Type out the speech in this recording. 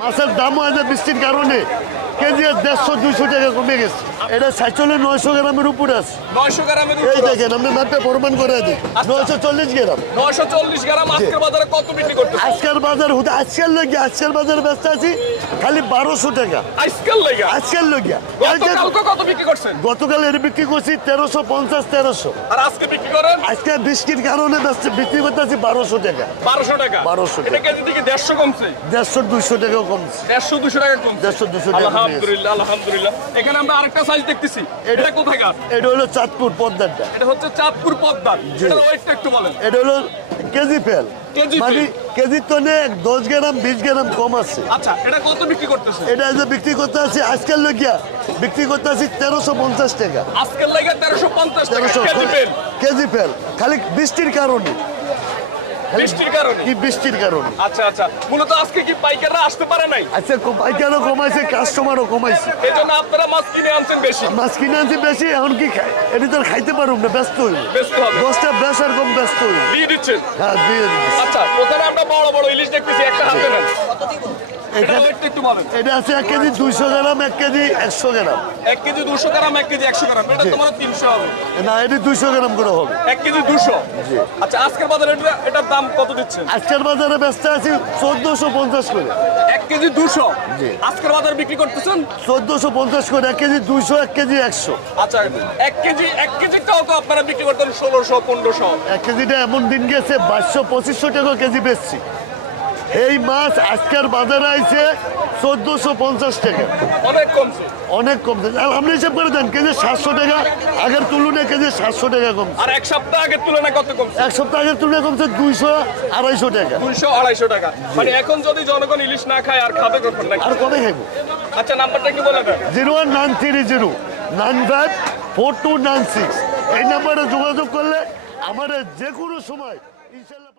মাছের দামও আছে বৃষ্টির কারণে কেজি 150-200 টাকা কমে গেছে। এটা 900 গ্রামের উপরে আছে। 900 গ্রামের এই দেখেন আমি মাপে প্রমাণ করে দিই। 940 গ্রাম। 940 গ্রাম আজকের বাজারে কত বিক্রি করতেছেন? আজকের বাজার হতে আজকের বাজারে ব্যস্ত আছি খালি 1200 টাকা। আজকের লাগা? আজকের লগিয়া। গতকালকে কত বিক্রি করছেন? গতকাল এর বিক্রি করছি 1350-1300। আর আজকে বিক্রি করেন? আজকে বৃষ্টির কারণে বিক্রি করতেছি 1200 টাকা। 1200 টাকা? 1200 এটা কেজি থেকে 150 কমছে? 150-200 টাকা কমছে। 150-200 টাকা কমছে? 150-200 টাকা। আলহামদুলিল্লাহ আলহামদুলিল্লাহ। এখানে আমরা আরেকটা সাইজ দেখতেছি। এটা কোথাকার? এটা হলো চাঁদপুর পদ্মারটা। এটা হচ্ছে চাঁদপুর পদ্মার। এটা ওয়েটটা একটু বলেন। এটা হলো কেজি ফেল। কেজি মানে কেজির টনে 10 গ্রাম 20 গ্রাম কম আছে। আচ্ছা, এটা কত বিক্রি করতেছে? এটা যে বিক্রি করতে আছে আজকের লগিয়া বিক্রি করতে আছি 1350 টাকা। আজকের লাগা 1350 টাকা কেজি ফেল। কেজি ফেল খালি বৃষ্টির কারণে। বৃষ্টির কারণে? কি বৃষ্টির কারণে? আচ্ছা আচ্ছা, মূলত আজকে কি পাইকাররা আসতে পারে নাই? আচ্ছা পাইকারও কমাইছে কাস্টমারও কমাইছে। এই জন্য আপনারা মাছ কিনে আনছেন বেশি? মাছ কিনে আনছি বেশি, এখন কি খাই এটি তো খাইতে পারুম না, ব্যস্ত হইব। ব্যস্ত হবে? 10টা বেচার কম ব্যস্ত হইব। দিয়ে দিচ্ছেন? হ্যাঁ দিয়ে দিচ্ছি। আচ্ছা, ওখানে আমরা বড় বড় ইলিশ দেখতেছি, একটা হাতে নেন। এটা ওয়েটটা একটু বলেন। এটা আছে 1 কেজি 200 গ্রাম, 1 কেজি 100 গ্রাম। 1 কেজি 200 গ্রাম, 1 কেজি 100 গ্রাম। এটা তোমার 300 হবে। না এটি 200 গ্রাম করে হবে। 1 কেজি 200? আচ্ছা, আজকের বাজারে এটার দাম কত দিচ্ছেন? আজকের বাজারে ব্যস্ত আছি 1450 করে। 1 কেজি 200? জি। আজকের বাজারে বিক্রি করতেছেন 1450 করে। 1 কেজি 200, 1 কেজি 100। আচ্ছা, 1 কেজিটাও তো আপনারা বিক্রি করতেন 1600-1500। 1 কেজিটা এমন দিন গেছে 2200-2500 টাকা কেজি বেচছি। এই মাছ আজকের বাজারে আইছে 1450 টাকা। অনেক কমছে। অনেক কমছে। আপনি হিসাব করে দেন কেজি 700 টাকা, আগের তুলনায় কেজি 700 টাকা কমছে। আর এক সপ্তাহ আগের তুলনায় কত কমছে? এক সপ্তাহ আগের তুলনায় কমছে 200-250 টাকা। 200-250 টাকা। মানে এখন যদি জনগণ ইলিশ না খায় আর খাবে কখন নাকি? আর কবে খাইব? আচ্ছা, নাম্বারটা কি বলে দেন? 01930954296। এই নাম্বারে যোগাযোগ করলে আমার যে কোনো সময় ইনশাল্লাহ